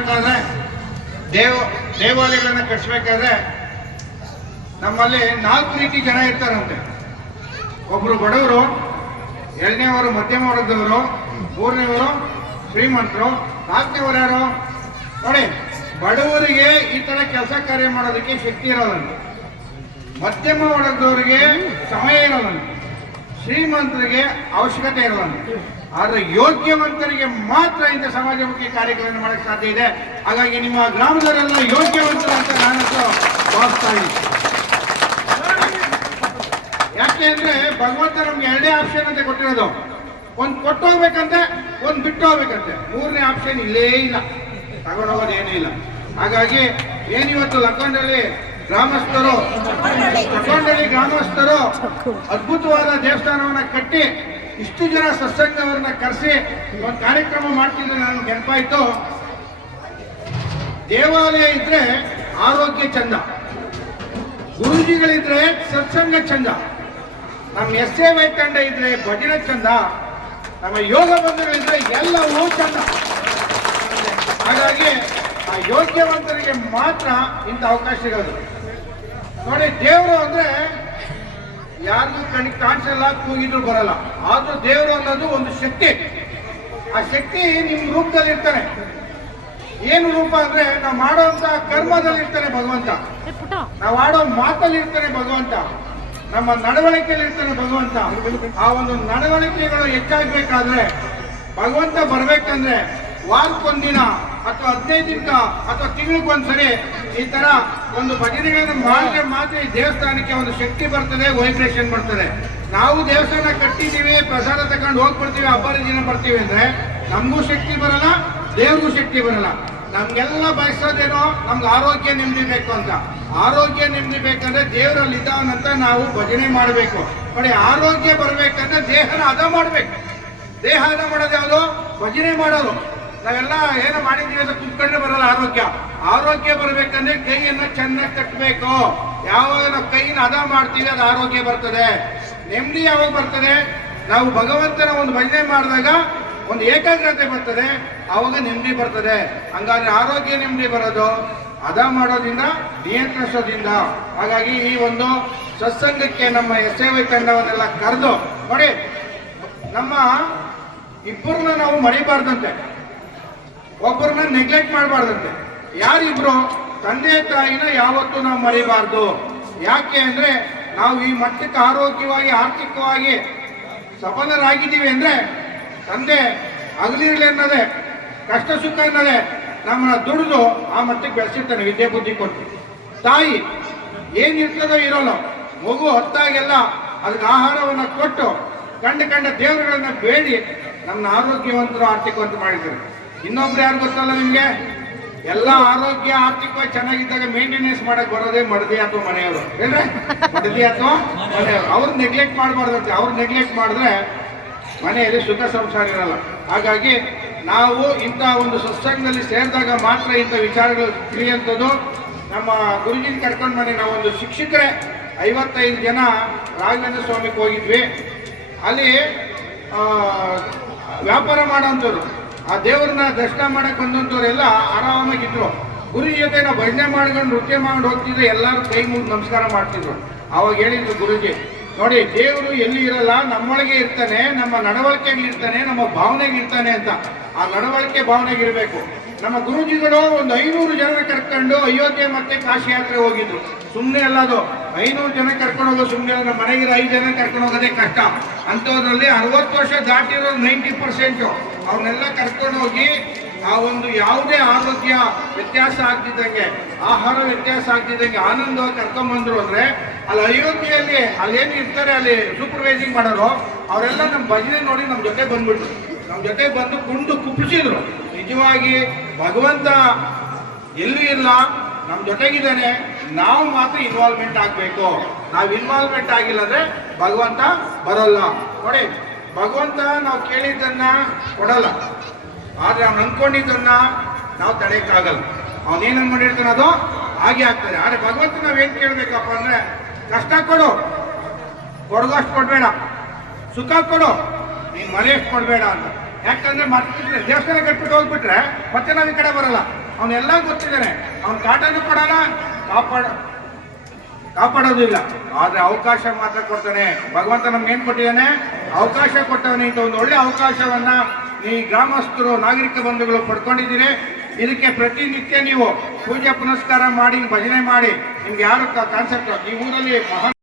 ಮಾಡಬೇಕಾದ್ರೆ ದೇವಾಲಯಗಳನ್ನ ಕಟ್ಟಿಸ್ಬೇಕಾದ್ರೆ ನಮ್ಮಲ್ಲಿ 4 ರೀತಿ ಜನ ಇರ್ತಾರಂತೆ. ಒಬ್ರು ಬಡವರು, ಎರಡನೇವರು ಮಧ್ಯಮ ವರ್ಗದವರು, ಮೂರನೇವರು ಶ್ರೀಮಂತರು, ನಾಲ್ಕನೇವರು ಯಾರು ನೋಡಿ. ಬಡವರಿಗೆ ಈ ತರ ಕೆಲಸ ಕಾರ್ಯ ಮಾಡೋದಕ್ಕೆ ಶಕ್ತಿ ಇರೋದಂತೆ, ಮಧ್ಯಮ ವರ್ಗದವರಿಗೆ ಸಮಯ ಇರೋದಂತೆ, ಶ್ರೀಮಂತರಿಗೆ ಅವಶ್ಯಕತೆ ಇರೋದಂತೆ. ಆದ್ರೆ ಯೋಗ್ಯವಂತರಿಗೆ ಮಾತ್ರ ಇಂಥ ಸಮಾಜಮುಖಿ ಕಾರ್ಯಗಳನ್ನು ಮಾಡಕ್ಕೆ ಸಾಧ್ಯ ಇದೆ. ಹಾಗಾಗಿ ನಿಮ್ಮ ಗ್ರಾಮದವರೆಲ್ಲ ಯೋಗ್ಯವಂತರು ಅಂತ ನಾನು ಭಾವಿಸ್ತಾ ಇದ್ದೀನಿ. ಯಾಕೆ ಅಂದ್ರೆ ಭಗವಂತ ನಮ್ಗೆ 2 ಆಪ್ಷನ್ ಅಂತ ಕೊಟ್ಟಿರೋದು. ಒಂದು ಕೊಟ್ಟು ಹೋಗ್ಬೇಕಂತೆ, ಒಂದು ಬಿಟ್ಟು ಹೋಗ್ಬೇಕಂತೆ. 3ನೇ ಆಪ್ಷನ್ ಇಲ್ಲೇ ಇಲ್ಲ, ತಗೊಂಡೋಗೋದು ಏನೂ ಇಲ್ಲ. ಹಾಗಾಗಿ ಏನಿವತ್ತು ಲಕ್ಕಂಡಳ್ಳಿ ಗ್ರಾಮಸ್ಥರು ಅದ್ಭುತವಾದ ದೇವಸ್ಥಾನವನ್ನ ಕಟ್ಟಿ ಇಷ್ಟು ಜನ ಸತ್ಸಂಗವರನ್ನ ಕರೆಸಿ ಒಂದು ಕಾರ್ಯಕ್ರಮ ಮಾಡ್ತಿದ್ರೆ ನನಗೆ ನೆನಪಾಯ್ತು. ದೇವಾಲಯ ಇದ್ರೆ ಆರೋಗ್ಯ ಚಂದ, ಗುರುಜಿಗಳಿದ್ರೆ ಸತ್ಸಂಗ ಚಂದ, ನಮ್ಮ ಎಸ್.ಎ.ವೈ ತಂಡ ಇದ್ರೆ ಭಜನೆ ಚಂದ, ನಮ್ಮ ಯೋಗ ಬಂಧುಗಳಿದ್ರೆ ಎಲ್ಲವೂ ಚಂದ. ಹಾಗಾಗಿ ಆ ಯೋಗ್ಯವಂತರಿಗೆ ಮಾತ್ರ ಇಂಥ ಅವಕಾಶ ಇರೋದು. ನೋಡಿ, ದೇವರು ಅಂದ್ರೆ ಯಾರಿಗೂ ಕಣ್ಣಿಗೆ ಕಾಣಿಸಲ್ಲ, ಕೂಗಿದ್ರು ಬರಲ್ಲ. ಆದ್ರೂ ದೇವರು ಅನ್ನೋದು ಒಂದು ಶಕ್ತಿ. ಆ ಶಕ್ತಿ ನಿಮ್ಮ ರೂಪದಲ್ಲಿ ಇರ್ತಾನೆ. ಏನು ರೂಪ ಅಂದ್ರೆ ನಾವು ಮಾಡೋಂತ ಕರ್ಮದಲ್ಲಿ ಇರ್ತಾನೆ ಭಗವಂತ, ನಾವು ಆಡೋ ಮಾತಲ್ಲಿ ಇರ್ತಾನೆ ಭಗವಂತ, ನಮ್ಮ ನಡವಳಿಕೆಯಲ್ಲಿ ಇರ್ತಾನೆ ಭಗವಂತ. ಆ ಒಂದು ನಡವಳಿಕೆಗಳು ಹೆಚ್ಚಾಗಬೇಕಾದ್ರೆ, ಭಗವಂತ ಬರ್ಬೇಕಂದ್ರೆ ವಾರಕ್ಕೊಂದಿನ ಅಥವಾ 15 ದಿನಕ್ಕ ಅಥವಾ ತಿಂಗಳಿಗೊಂದ್ಸರಿ ಈ ತರ ಒಂದು ಭಜನೆಗಳನ್ನು ಮಾಡಿದ್ರೆ ಮಾತ್ರ ಈ ದೇವಸ್ಥಾನಕ್ಕೆ ಒಂದು ಶಕ್ತಿ ಬರ್ತದೆ, ವೈಬ್ರೇಷನ್ ಬರ್ತದೆ. ನಾವು ದೇವಸ್ಥಾನ ಕಟ್ಟಿದೀವಿ, ಪ್ರಸಾದ ತಗೊಂಡು ಹೋಗ್ಬಿಡ್ತೀವಿ, ಹಬ್ಬದ ದಿನ ಬರ್ತೀವಿ ಅಂದ್ರೆ ನಮಗೂ ಶಕ್ತಿ ಬರಲ್ಲ, ದೇವ್ರಿಗೂ ಶಕ್ತಿ ಬರಲ್ಲ. ನಮ್ಗೆಲ್ಲ ಬಯಸೋದೇನೋ ನಮ್ಗೆ ಆರೋಗ್ಯ ನೆಮ್ಮದಿ ಬೇಕು ಅಂತ. ಆರೋಗ್ಯ ನೆಮ್ಮದಿ ಬೇಕಂದ್ರೆ ದೇವರಲ್ಲಿ ಇದ್ದಾನಂತ ನಾವು ಭಜನೆ ಮಾಡಬೇಕು. ನೋಡಿ, ಆರೋಗ್ಯ ಬರ್ಬೇಕಂದ್ರೆ ದೇಹನ ಹದ ಮಾಡ್ಬೇಕು. ದೇಹ ಹದ ಮಾಡೋದು ಯಾವುದು? ಭಜನೆ ಮಾಡೋದು. ನಾವೆಲ್ಲ ಏನೋ ಮಾಡಿದೀವಿ ಅಂತ ಕುತ್ಕೊಂಡ್ರೆ ಬರಲ್ಲ ಆರೋಗ್ಯ. ಆರೋಗ್ಯ ಬರ್ಬೇಕಂದ್ರೆ ಕೈಯನ್ನ ಚೆನ್ನಾಗಿ ಕಟ್ಟಬೇಕು. ಯಾವಾಗ ನಾವು ಕೈನ ಹದ ಮಾಡ್ತೀವಿ ಅದು ಆರೋಗ್ಯ ಬರ್ತದೆ. ನೆಮ್ಮದಿ ಯಾವಾಗ ಬರ್ತದೆ? ನಾವು ಭಗವಂತನ ಒಂದು ಭಜನೆ ಮಾಡಿದಾಗ ಒಂದು ಏಕಾಗ್ರತೆ ಬರ್ತದೆ, ಆವಾಗ ನೆಮ್ಮದಿ ಬರ್ತದೆ. ಹಂಗಾದ್ರೆ ಆರೋಗ್ಯ ನೆಮ್ಮದಿ ಬರೋದು ಹದ ಮಾಡೋದ್ರಿಂದ, ನಿಯಂತ್ರಿಸೋದ್ರಿಂದ. ಹಾಗಾಗಿ ಈ ಒಂದು ಸತ್ಸಂಗಕ್ಕೆ ನಮ್ಮ ಎಸ್.ಎ.ವೈ ತಂಡವನ್ನೆಲ್ಲ ಕರೆದು ನೋಡಿ, ನಮ್ಮ ಇಬ್ಬರನ್ನ ನಾವು ಮರಿಬಾರ್ದಂತೆ, ಒಬ್ಬರನ್ನ ನೆಗ್ಲೆಕ್ಟ್ ಮಾಡಬಾರ್ದಂತೆ. ಯಾರಿಬ್ರು? ತಂದೆ ತಾಯಿನ ಯಾವತ್ತೂ ನಾವು ಮರಿಬಾರ್ದು. ಯಾಕೆ ಅಂದ್ರೆ ನಾವು ಈ ಮಟ್ಟಕ್ಕೆ ಆರೋಗ್ಯವಾಗಿ ಆರ್ಥಿಕವಾಗಿ ಸಫಲರಾಗಿದ್ದೀವಿ ಅಂದ್ರೆ ತಂದೆ ಹಗಲಿರಲಿ ಅನ್ನೋದೇ, ಕಷ್ಟ ಸುಖ ಅನ್ನೋದೇ ನಮ್ಮನ್ನ ದುಡಿದು ಆ ಮಟ್ಟಕ್ಕೆ ಬೆಳೆಸಿರ್ತಾನೆ, ವಿದ್ಯೆ ಬುದ್ಧಿ ಕೊಟ್ಟು. ತಾಯಿ ಏನಿರ್ತದೋ ಇರೋಲ್ಲ, ಮಗು ಹೊತ್ತಾಗೆಲ್ಲ ಅದಕ್ಕೆ ಆಹಾರವನ್ನು ಕೊಟ್ಟು ಕಂಡ ದೇವರುಗಳನ್ನ ಬೇಡಿ ನಮ್ಮನ್ನ ಆರೋಗ್ಯವಂತರು ಆರ್ಥಿಕವಂತ ಮಾಡಿದ್ದಾರೆ. ಇನ್ನೊಬ್ರು ಯಾರು ಗೊತ್ತಲ್ಲ ನಿಮ್ಗೆ? ಎಲ್ಲ ಆರೋಗ್ಯ ಆರ್ಥಿಕವಾಗಿ ಚೆನ್ನಾಗಿದ್ದಾಗ ಮೇಂಟೆನೆನ್ಸ್ ಮಾಡಕ್ ಬರೋದೇ ಮಡದಿ ಅಥವಾ ಮನೆಯವರು, ಏನ್ರೆ ಮಡದಿ ಅಥವಾ ಮನೆಯವರು. ಅವ್ರು ನೆಗ್ಲೆಕ್ಟ್ ಮಾಡಬಾರ್ದಂತೆ. ಅವ್ರು ನೆಗ್ಲೆಕ್ಟ್ ಮಾಡಿದ್ರೆ ಮನೆಯಲ್ಲಿ ಸುಖ ಸಂಸಾರ ಇರಲ್ಲ. ಹಾಗಾಗಿ ನಾವು ಇಂಥ ಒಂದು ಸತ್ಸಂಗದಲ್ಲಿ ಸೇರಿದಾಗ ಮಾತ್ರ ಇಂಥ ವಿಚಾರಗಳು ತಿಳಿಯುವಂಥದ್ದು. ನಮ್ಮ ಗುರುಜಿನ ಕರ್ಕೊಂಡು ಮನೆ ನಾವೊಂದು ಶಿಕ್ಷಕರೇ 55 ಜನ ರಾಘವೇಂದ್ರ ಸ್ವಾಮಿಗೆ ಹೋಗಿದ್ವಿ. ಅಲ್ಲಿ ವ್ಯಾಪಾರ ಮಾಡೋಂಥವ್ರು, ಆ ದೇವ್ರನ್ನ ದರ್ಶನ ಮಾಡಕ್ ಬಂದಂಥವ್ರೆಲ್ಲ ಆರಾಮಾಗಿದ್ರು. ಗುರುಜಿ ಜೊತೆ ನಾವು ಭಜನೆ ಮಾಡ್ಕೊಂಡು ನೃತ್ಯ ಮಾಡಿ ಹೋಗ್ತಿದ್ರೆ ಎಲ್ಲರೂ ಕೈ ಮುಗಿದು ನಮಸ್ಕಾರ ಮಾಡ್ತಿದ್ರು. ಅವಾಗ ಹೇಳಿದ್ರು ಗುರುಜಿ, ನೋಡಿ, ದೇವರು ಎಲ್ಲಿ ಇರಲ್ಲ, ನಮ್ಮೊಳಗೆ ಇರ್ತಾನೆ, ನಮ್ಮ ನಡವಳಿಕೆಗಳಿರ್ತಾನೆ, ನಮ್ಮ ಭಾವನೆಗಿರ್ತಾನೆ ಅಂತ. ಆ ನಡವಳಿಕೆ ಭಾವನೆಗಿರ್ಬೇಕು. ನಮ್ಮ ಗುರುಜಿಗಳು ಒಂದು 500 ಜನ ಕರ್ಕೊಂಡು ಅಯೋಧ್ಯೆ ಮತ್ತೆ ಕಾಶಿ ಯಾತ್ರೆ ಹೋಗಿದ್ರು. ಸುಮ್ಮನೆ ಅಲ್ಲ ಅದು, 500 ಜನ ಕರ್ಕೊಂಡು ಹೋಗೋ ಸುಮ್ಮನೆ. ನಮ್ಮ ಮನೆಗಿರೋ 5 ಜನ ಕರ್ಕೊಂಡು ಹೋಗೋದೇ ಕಷ್ಟ. ಅಂಥದ್ರಲ್ಲಿ 60 ವರ್ಷ ದಾಟಿರೋ 90% ಅವ್ರನ್ನೆಲ್ಲ ಕರ್ಕೊಂಡು ಹೋಗಿ ಆ ಒಂದು ಯಾವುದೇ ಆರೋಗ್ಯ ವ್ಯತ್ಯಾಸ ಆಗ್ತಿದ್ದಂಗೆ, ಆಹಾರ ವ್ಯತ್ಯಾಸ ಆಗ್ತಿದ್ದಂಗೆ ಆನಂದವಾಗಿ ಕರ್ಕೊಂಡ್ಬಂದ್ರು ಅಂದ್ರೆ ಅಲ್ಲಿ ಅಯೋಧ್ಯೆಯಲ್ಲಿ ಅಲ್ಲೇನು ಇರ್ತಾರೆ ಅಲ್ಲಿ ಸೂಪರ್ವೈಸಿಂಗ್ ಮಾಡೋರು ಅವರೆಲ್ಲ ನಮ್ಮ ಭಜನೆ ನೋಡಿ ನಮ್ಮ ಜೊತೆ ಬಂದ್ಬಿಟ್ರು. ನಮ್ಮ ಜೊತೆ ಬಂದು ಕುಂಡು ಕುಪ್ಪಿಸಿದ್ರು. ನಿಜವಾಗಿ ಭಗವಂತ ಎಲ್ಲೂ ಇಲ್ಲ, ನಮ್ಮ ಜೊತೆಗಿದ್ದಾನೆ. ನಾವು ಮಾತ್ರ ಇನ್ವಾಲ್ವ್ಮೆಂಟ್ ಆಗಬೇಕು. ನಾವು ಇನ್ವಾಲ್ವ್ಮೆಂಟ್ ಆಗಿಲ್ಲ ಅಂದ್ರೆ ಭಗವಂತ ಬರೋಲ್ಲ. ನೋಡಿ, ಭಗವಂತ ನಾವು ಕೇಳಿದ್ದನ್ನ ಕೊಡಲ್ಲ, ಆದ್ರೆ ಅವ್ನು ಅಂದ್ಕೊಂಡಿದ್ದನ್ನ ನಾವು ತಡೆಯಕ್ಕಾಗಲ್ಲ. ಅವನೇನು ಅನ್ಕೊಂಡಿರ್ತಾನೆ ಅದು ಹಾಗೆ ಆಗ್ತದೆ. ಆದ್ರೆ ಭಗವಂತ ನಾವೇನು ಕೇಳಬೇಕಪ್ಪ ಅಂದ್ರೆ, ಕಷ್ಟ ಕೊಡು, ಕೊಡಗೋಷ್ಟು ಕೊಡಬೇಡ, ಸುಖ ಕೊಡು, ನೀನು ಮರೆಯಷ್ಟು ಕೊಡಬೇಡ ಅಂತ. ಯಾಕಂದ್ರೆ ಮತ್ತೆ ದೇವಸ್ಥಾನ ಕಟ್ಬಿಟ್ಟು ಹೋಗ್ಬಿಟ್ರೆ ಮತ್ತೆ ನಾವು ಈ ಕಡೆ ಬರಲ್ಲ. ಅವನೆಲ್ಲ ಗೊತ್ತಿದ್ದಾನೆ, ಅವನ ಕಾಟನೂ ಕೊಡಲ್ಲ, ಕಾಪಾಡೋದು ಇಲ್ಲ. ಆದ್ರೆ ಅವಕಾಶ ಮಾತ್ರ ಕೊಡ್ತಾನೆ. ಭಗವಂತ ನಮ್ಗೆ ಏನ್ ಕೊಟ್ಟಿದ್ದಾನೆ? ಅವಕಾಶ ಕೊಟ್ಟವನೇ. ಇಂಥ ಒಂದು ಒಳ್ಳೆ ಅವಕಾಶವನ್ನ ಈ ಗ್ರಾಮಸ್ಥರು, ನಾಗರಿಕ ಬಂಧುಗಳು ಪಡ್ಕೊಂಡಿದ್ದೀರಿ. ಇದಕ್ಕೆ ಪ್ರತಿನಿತ್ಯ ನೀವು ಪೂಜೆ ಪುನಸ್ಕಾರ ಮಾಡಿ, ಭಜನೆ ಮಾಡಿ. ನಿಮ್ಗೆ ಯಾರು ಕಾನ್ಸೆಪ್ಟ್ ಈ ಊರಲ್ಲಿ ಮಹಾನ್